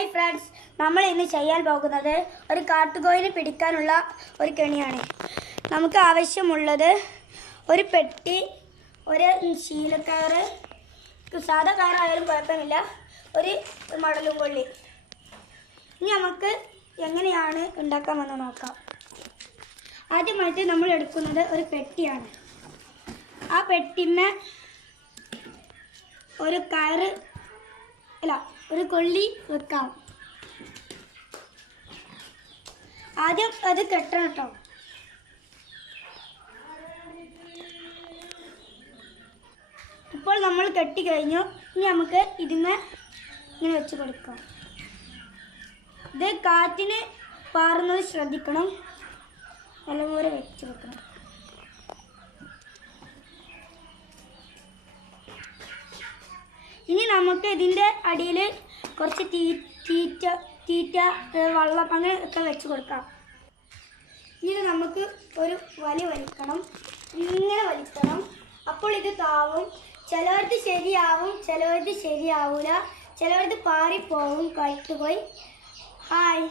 Hi friends, നമ്മൾ ഇന്ന് ചെയ്യാൻ പോകുന്നത് ഒരു കാട്ടുകോഴിനെ പിടിക്കാനുള്ള ഒരു കെണിയാണ്. നമുക്ക് ആവശ്യമുള്ളത് ഒരു പെട്ടി, ഒരു ശീലക്കയറ്, സാധാ കയറായാലും കുഴപ്പമില്ല, ഒരു മടലും കൊള്ളി. ഇനി നമുക്ക് എങ്ങനെയാണ് ഉണ്ടാക്കാമെന്ന് നോക്കാം. ആദ്യമായിട്ട് നമ്മൾ എടുക്കുന്നത് ഒരു പെട്ടിയാണ്. ആ പെട്ടിമേ ഒരു കൊള്ളി വെക്കാം. ആദ്യം അത് കെട്ടണം കേട്ടോ. ഇപ്പോൾ നമ്മൾ കെട്ടി കഴിഞ്ഞു. ഇനി നമുക്ക് ഇതിനെ ഇങ്ങനെ വെച്ച് കൊടുക്കാം. ഇത് കാറ്റിന് പാറുന്നത് ശ്രദ്ധിക്കണം. നല്ലപോലെ വെച്ച് വെക്കണം. ഇനി നമുക്ക് ഇതിൻ്റെ അടിയിൽ കുറച്ച് തീറ്റ വെള്ളം അങ്ങനെ ഒക്കെ വെച്ച് കൊടുക്കാം. ഇനി നമുക്ക് ഒരു വലി വലിക്കണം. ഇങ്ങനെ വലിക്കണം. അപ്പോൾ ഇത് താവും. ചിലവർക്ക് ശരിയാവും, ചിലവർക്ക് ശരിയാവില്ല, ചിലവർക്ക് പാറിപ്പോവും. കാട്ടുകോഴി ഹായ്.